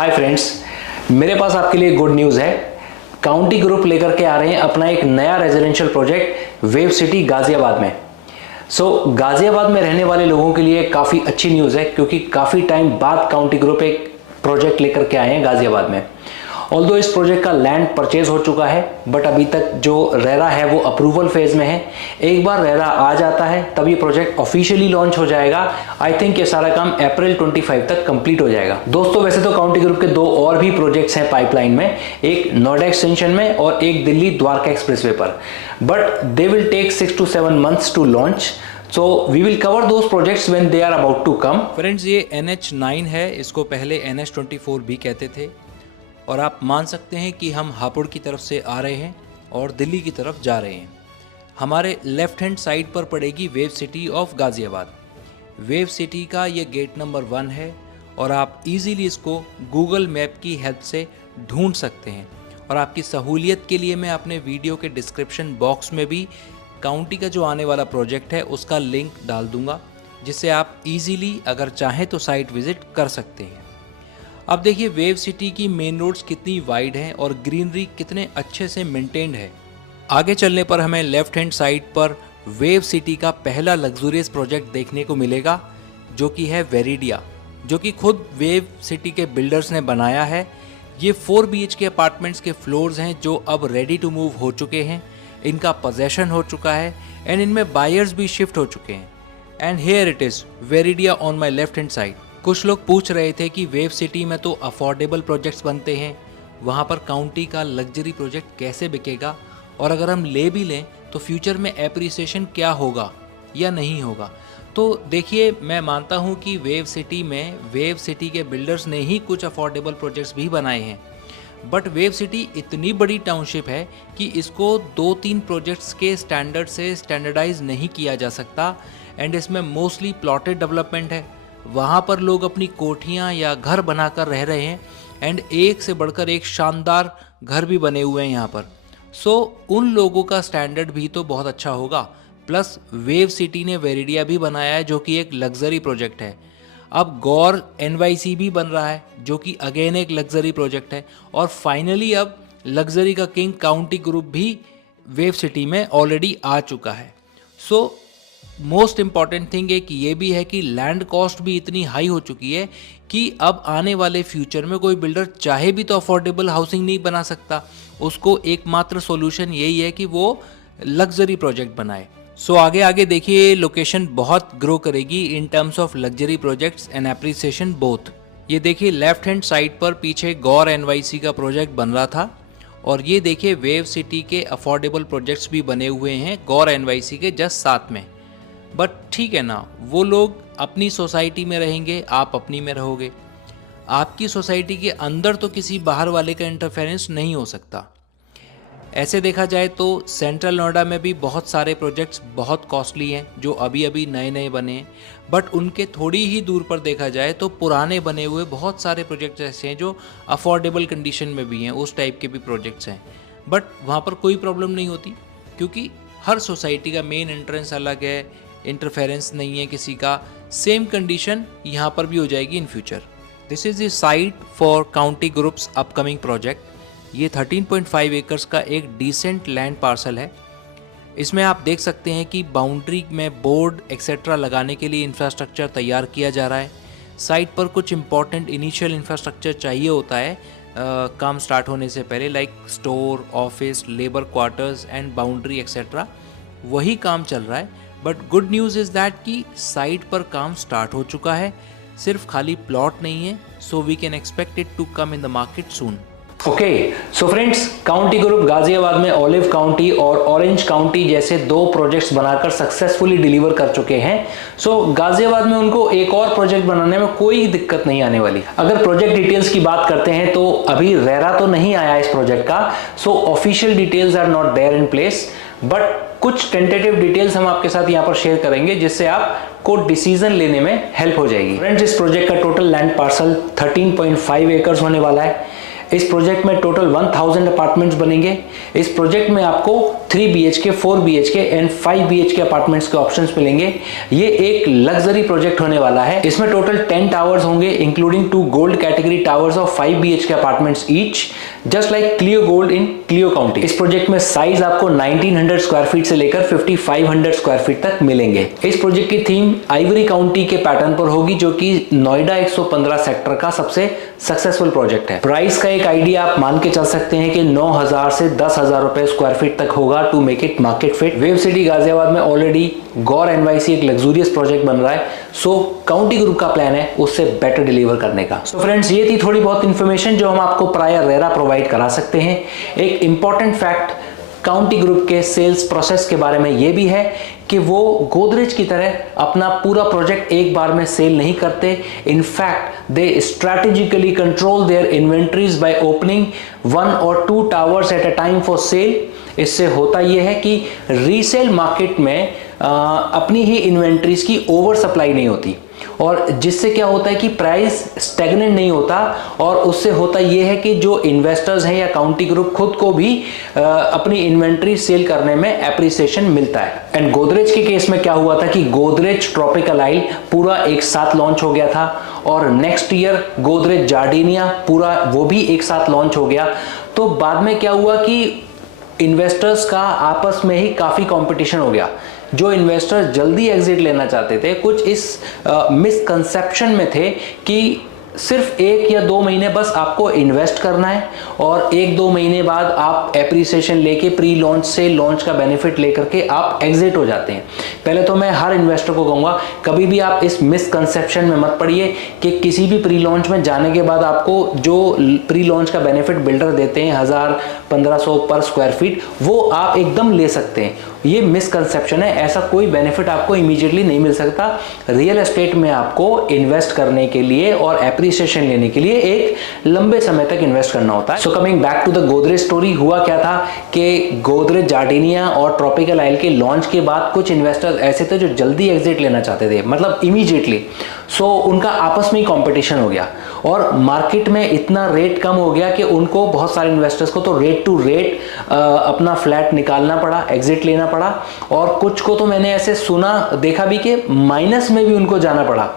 Hi friends, मेरे पास आपके लिए गुड न्यूज़ है। काउंटी ग्रुप लेकर के आ रहे हैं अपना एक नया residential project wave City Ghaziabad में। गाजियाबाद में रहने वाले लोगों के लिए काफ़ी अच्छी न्यूज़ है, क्योंकि काफ़ी टाइम बाद काउंटी ग्रुप एक प्रोजेक्ट लेकर के आए हैं गाजियाबाद में। ऑल्दो इस प्रोजेक्ट का लैंड परचेज हो चुका है, बट अभी तक जो रेरा है वो अप्रूवल फेज में है। एक बार रेरा आ जाता है तब ये प्रोजेक्ट ऑफिशियली लॉन्च हो जाएगा। आई थिंक ये सारा काम अप्रैल 25 तक कंप्लीट हो जाएगा। दोस्तों, वैसे तो काउंटी ग्रुप के दो और भी प्रोजेक्ट्स हैं पाइपलाइन में, एक नोएडा एक्सटेंशन में और एक दिल्ली द्वारका एक्सप्रेसवे पर, but they will take 6 to 7 months to launch. So we will cover those projects when they are about to come. Friends, ये NH9 है, इसको पहले NH24 भी कहते थे, और आप मान सकते हैं कि हम हापुड़ की तरफ से आ रहे हैं और दिल्ली की तरफ जा रहे हैं। हमारे लेफ्ट हैंड साइड पर पड़ेगी wave city of Ghaziabad. Wave city का ये गेट नंबर 1 है और आप इजीली इसको गूगल मैप की हेल्प से ढूंढ सकते हैं। और आपकी सहूलियत के लिए मैं अपने वीडियो के डिस्क्रिप्शन बॉक्स में भी काउंटी का जो आने वाला प्रोजेक्ट है उसका लिंक डाल दूंगा, जिससे आप इजीली अगर चाहें तो साइट विजिट कर सकते हैं। अब देखिए वेव सिटी की मेन रोड्स कितनी वाइड हैं और ग्रीनरी कितने अच्छे से मेंटेन्ड है। आगे चलने पर हमें लेफ्ट हैंड साइड पर वेव सिटी का पहला लग्जूरियस प्रोजेक्ट देखने को मिलेगा, जो कि है वेरिडिया, जो कि खुद वेव सिटी के बिल्डर्स ने बनाया है। ये 4 BHK अपार्टमेंट्स के फ्लोर्स हैं जो अब रेडी टू मूव हो चुके हैं, इनका पोजेशन हो चुका है एंड इनमें बायर्स भी शिफ्ट हो चुके हैं। And here it is Veridia on my left hand side. कुछ लोग पूछ रहे थे कि वेव सिटी में तो अफोर्डेबल प्रोजेक्ट्स बनते हैं, वहाँ पर काउंटी का लग्जरी प्रोजेक्ट कैसे बिकेगा, और अगर हम ले भी लें तो फ्यूचर में एप्रिसिएशन क्या होगा या नहीं होगा। तो देखिए, मैं मानता हूँ कि वेव सिटी में वेव सिटी के बिल्डर्स ने ही कुछ अफोर्डेबल प्रोजेक्ट्स भी बनाए हैं, बट वेव सिटी इतनी बड़ी टाउनशिप है कि इसको 2-3 प्रोजेक्ट्स के स्टैंडर्ड से स्टैंडर्डाइज नहीं किया जा सकता। एंड इसमें मोस्टली प्लॉटेड डेवलपमेंट है, वहाँ पर लोग अपनी कोठियाँ या घर बनाकर रह रहे हैं एंड एक से बढ़कर एक शानदार घर भी बने हुए हैं यहाँ पर। सो उन लोगों का स्टैंडर्ड भी तो बहुत अच्छा होगा। प्लस वेव सिटी ने वेरिडिया भी बनाया है, जो कि एक लग्जरी प्रोजेक्ट है। अब गौर NYC भी बन रहा है, जो कि अगेन एक लग्जरी प्रोजेक्ट है। और फाइनली अब लग्जरी का किंग काउंटी ग्रुप भी वेव सिटी में ऑलरेडी आ चुका है। सो मोस्ट इम्पॉर्टेंट थिंग एक ये भी है कि लैंड कॉस्ट भी इतनी हाई हो चुकी है कि अब आने वाले फ्यूचर में कोई बिल्डर चाहे भी तो अफोर्डेबल हाउसिंग नहीं बना सकता। उसको एकमात्र सॉल्यूशन यही है कि वो लग्जरी प्रोजेक्ट बनाए। सो आगे आगे देखिए, लोकेशन बहुत ग्रो करेगी in terms of luxury projects and appreciation both. ये देखिए लेफ्ट हैंड साइड पर पीछे गौर NYC का प्रोजेक्ट बन रहा था, और ये देखिए वेव सिटी के अफोर्डेबल प्रोजेक्ट्स भी बने हुए हैं गौर NYC के जस्ट साथ में। बट ठीक है ना, वो लोग अपनी सोसाइटी में रहेंगे, आप अपनी में रहोगे। आपकी सोसाइटी के अंदर तो किसी बाहर वाले का इंटरफेरेंस नहीं हो सकता। ऐसे देखा जाए तो सेंट्रल नोएडा में भी बहुत सारे प्रोजेक्ट्स बहुत कॉस्टली हैं जो अभी अभी नए नए बने हैं, बट उनके थोड़ी ही दूर पर देखा जाए तो पुराने बने हुए बहुत सारे प्रोजेक्ट्स ऐसे हैं जो अफोर्डेबल कंडीशन में भी हैं, उस टाइप के भी प्रोजेक्ट्स हैं। बट वहाँ पर कोई प्रॉब्लम नहीं होती, क्योंकि हर सोसाइटी का मेन एंट्रेंस अलग है, इंटरफेरेंस नहीं है किसी का। सेम कंडीशन यहाँ पर भी हो जाएगी in future. This is the site for county groups upcoming project. ये 13.5 एकर्स का एक डिसेंट लैंड पार्सल है। इसमें आप देख सकते हैं कि बाउंड्री में बोर्ड एक्सेट्रा लगाने के लिए इंफ्रास्ट्रक्चर तैयार किया जा रहा है। साइट पर कुछ इंपॉर्टेंट इनिशियल इंफ्रास्ट्रक्चर चाहिए होता है काम स्टार्ट होने से पहले, like store, office, labour quarters and boundary etcetera. वही काम चल रहा है। But good news is that कि साइट पर काम स्टार्ट हो चुका है, सिर्फ खाली प्लॉट नहीं है। So we can expect it to come in the market soon. Okay, so friends, County Group Ghaziabad में ऑलिव काउंटी और ऑरेंज काउंटी जैसे 2 प्रोजेक्ट्स बनाकर सक्सेसफुली डिलीवर कर चुके हैं। सो गाजियाबाद में उनको एक और प्रोजेक्ट बनाने में कोई दिक्कत नहीं आने वाली। अगर प्रोजेक्ट डिटेल्स की बात करते हैं तो अभी रेरा तो नहीं आया इस प्रोजेक्ट का, so official details are not there in place, but कुछ टेंटेटिव डिटेल्स हम आपके साथ यहाँ पर शेयर करेंगे, जिससे आपको डिसीजन लेने में हेल्प हो जाएगी। फ्रेंड्स, इस प्रोजेक्ट का टोटल लैंड पार्सल 13.5 एकर्स होने वाला है। इस प्रोजेक्ट में टोटल 1000 अपार्टमेंट्स बनेंगे। इस प्रोजेक्ट में आपको 3 BHK, 4 BHK and 5 BHK apartments के ऑप्शंस मिलेंगे। ये एक लग्जरी प्रोजेक्ट होने वाला है। इसमें टोटल 10 टावर्स होंगे, including 2 gold category towers of 5 BHK apartments each, just like Cleo Gold in Cleo County. इस प्रोजेक्ट में साइज आपको 1900 स्क्वायर फीट से लेकर 5500 स्क्वायर फीट तक मिलेंगे। इस प्रोजेक्ट की थीम आइवरी काउंटी के पैटर्न पर होगी, जो कि नोएडा 115 सेक्टर का सबसे सक्सेसफुल प्रोजेक्ट है। प्राइस का एक आइडिया आप मान के चल सकते हैं कि 9000 से 10,000 रुपए स्क्वायर फीट तक होगा to make it market fit. Wave City Ghaziabad में ऑलरेडी गौर NYC एक लग्जूरियस प्रोजेक्ट बन रहा है, सो काउंटी ग्रुप का प्लान है उससे बेटर डिलीवर करने का। सो फ्रेंड्स, ये थी थोड़ी बहुत इंफॉर्मेशन जो हम आपको प्रायर रेरा प्रोवाइड करा सकते हैं। एक इंपॉर्टेंट फैक्ट काउंटी ग्रुप के सेल्स प्रोसेस के बारे में ये भी है कि वो गोदरेज की तरह अपना पूरा प्रोजेक्ट एक बार में सेल नहीं करते। In fact they strategically control their inventories by opening 1 or 2 towers at a time for sale. इससे होता यह है कि रीसेल मार्केट में अपनी ही इन्वेंटरीज की ओवर सप्लाई नहीं होती, और जिससे क्या होता है कि प्राइस स्टैग्नेंट नहीं होता, और उससे होता यह है कि जो इन्वेस्टर्स हैं या काउंटी ग्रुप खुद को भी अपनी इन्वेंट्री सेल करने में एप्रिसिएशन मिलता है। एंड गोदरेज के केस में क्या हुआ था कि गोदरेज ट्रॉपिकल आइल पूरा एक साथ लॉन्च हो गया था, और नेक्स्ट ईयर गोदरेज जार्डिनिया पूरा वो भी एक साथ लॉन्च हो गया। तो बाद में क्या हुआ कि इन्वेस्टर्स का आपस में ही काफी कंपटीशन हो गया। जो इन्वेस्टर्स जल्दी एग्जिट लेना चाहते थे, कुछ इस मिसकंसेप्शन में थे कि सिर्फ 1 या 2 महीने बस आपको इन्वेस्ट करना है और 1-2 महीने बाद आप एप्रिसिएशन लेके प्री लॉन्च से लॉन्च का बेनिफिट लेकर के आप एग्जिट हो जाते हैं। पहले तो मैं हर इन्वेस्टर को कहूँगा, कभी भी आप इस मिसकंसेप्शन में मत पड़िए कि किसी भी प्री लॉन्च में जाने के बाद आपको जो प्री लॉन्च का बेनिफिट बिल्डर देते हैं 1000-1500 पर स्क्वायर फीट, वो आप एकदम ले सकते हैं। ये मिसकंसेप्शन है, ऐसा कोई बेनिफिट आपको इमीडिएटली नहीं मिल सकता। रियल एस्टेट में आपको इन्वेस्ट करने के लिए और एप्रिसिएशन लेने के लिए एक लंबे समय तक इन्वेस्ट करना होता है। So coming back to the Godrej story, हुआ क्या था कि गोदरेज जार्डिनिया और ट्रॉपिकल आइल के लॉन्च के बाद कुछ इन्वेस्टर्स ऐसे थे जो जल्दी एग्जिट लेना चाहते थे, मतलब इमीडिएटली। सो उनका आपस में ही कॉम्पिटिशन हो गया और मार्केट में इतना रेट कम हो गया कि उनको, बहुत सारे इन्वेस्टर्स को तो रेट टू रेट अपना फ्लैट निकालना पड़ा, एग्जिट लेना पड़ा, और कुछ को तो मैंने ऐसे सुना देखा भी कि माइनस में भी उनको जाना पड़ा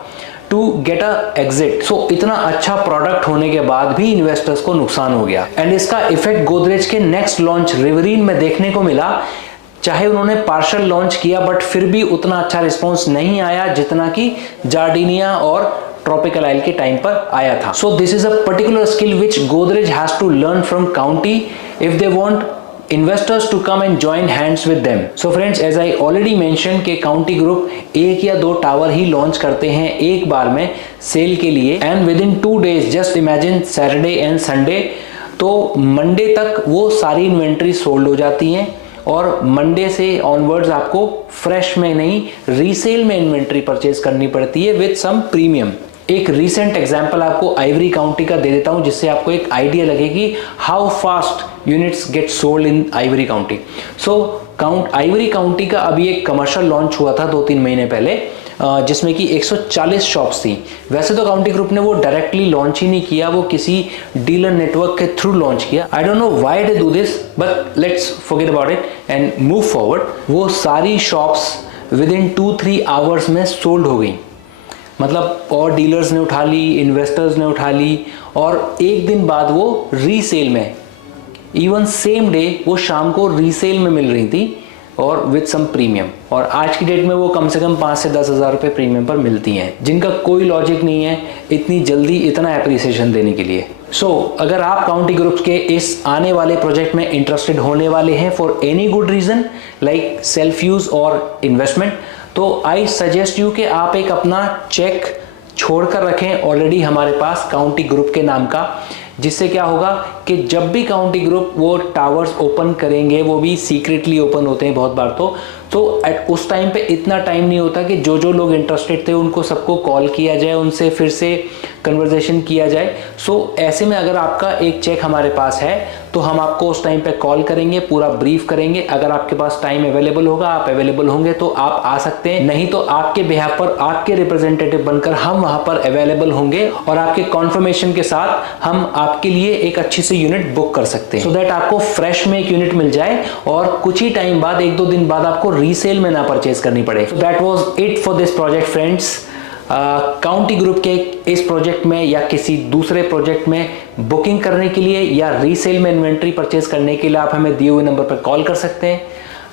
टू गेट अ एग्जिट। सो इतना अच्छा प्रोडक्ट होने के बाद भी इन्वेस्टर्स को नुकसान हो गया। एंड इसका इफेक्ट गोदरेज के नेक्स्ट लॉन्च रिवरीन में देखने को मिला। चाहे उन्होंने पार्शियल लॉन्च किया बट फिर भी उतना अच्छा रिस्पॉन्स नहीं आया जितना कि जार्डिनिया और ट्रॉपिकल आइल के टाइम पर आया था। So this is a particular skill which Godrej has to learn from County if they want investors to come and join hands with them. So friends, as I already mentioned कि county group 1 या 2 tower ही launch करते हैं एक बार में cell के लिए, and with in 2 days, just imagine Saturday and Sunday, तो Monday तक वो सारी इन्वेंट्री सोल्ड हो जाती हैं, और मंडे से ऑनवर्ड्स आपको फ्रेश में नहीं रीसेल में इन्वेंट्री परचेज करनी पड़ती है विद सम प्रीमियम। एक रीसेंट एग्जांपल आपको आइवरी काउंटी का दे देता हूं, जिससे आपको एक आइडिया लगेगी how fast units get sold in Ivory county. So Ivory county का अभी एक कमर्शियल लॉन्च हुआ था 2-3 महीने पहले, जिसमें कि 140 शॉप्स थी। वैसे तो काउंटी ग्रुप ने वो डायरेक्टली लॉन्च ही नहीं किया, वो किसी डीलर नेटवर्क के थ्रू लॉन्च किया। I don't know why they do this, but let's forget about it and move forward. वो सारी शॉप्स विद इन 2-3 आवर्स में सोल्ड हो गई, मतलब और डीलर्स ने उठा ली, इन्वेस्टर्स ने उठा ली, और एक दिन बाद वो रीसेल में, इवन सेम डे वो शाम को रीसेल में मिल रही थी और विद सम प्रीमियम। और आज की डेट में वो कम से कम 5 से 10 हज़ार रुपये प्रीमियम पर मिलती हैं, जिनका कोई लॉजिक नहीं है इतनी जल्दी इतना एप्रिसिएशन देने के लिए। सो अगर आप काउंटी ग्रुप्स के इस आने वाले प्रोजेक्ट में इंटरेस्टेड होने वाले हैं for any good reason like self use और इन्वेस्टमेंट, तो आई सजेस्ट यू कि आप एक अपना चेक छोड़कर रखें ऑलरेडी हमारे पास काउंटी ग्रुप के नाम का, जिससे क्या होगा कि जब भी काउंटी ग्रुप वो टावर्स ओपन करेंगे, वो भी सीक्रेटली ओपन होते हैं बहुत बार, तो एट उस टाइम पे इतना टाइम नहीं होता कि जो लोग इंटरेस्टेड थे उनको सबको कॉल किया जाए, उनसे फिर से कन्वर्सेशन किया जाए। सो ऐसे में अगर आपका एक चेक हमारे पास है तो हम आपको उस टाइम पे कॉल करेंगे, पूरा ब्रीफ करेंगे। अगर आपके पास टाइम अवेलेबल होगा, आप अवेलेबल होंगे तो आप आ सकते हैं, नहीं तो आपके बिहाफ पर आपके रिप्रेजेंटेटिव बनकर हम वहां पर अवेलेबल होंगे और आपके कॉन्फर्मेशन के साथ हम आपके लिए एक अच्छी सी यूनिट बुक कर सकते हैं, सो दैट आपको फ्रेश में एक यूनिट मिल जाए और कुछ ही टाइम बाद, 1-2 दिन बाद आपको रीसेल में ना परचेज करनी पड़े। So that was it for this project friends. County group के इस प्रोजेक्ट में या किसी दूसरे प्रोजेक्ट में बुकिंग करने के लिए या रीसेल में इन्वेंट्री परचेज करने के लिए आप हमें दिए हुए नंबर पर कॉल कर सकते हैं।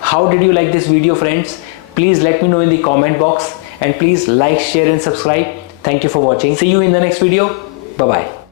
How did you like this video friends? Please let me know in the comment box and please like, share and subscribe. Thank you for watching. See you in the next video. Bye bye.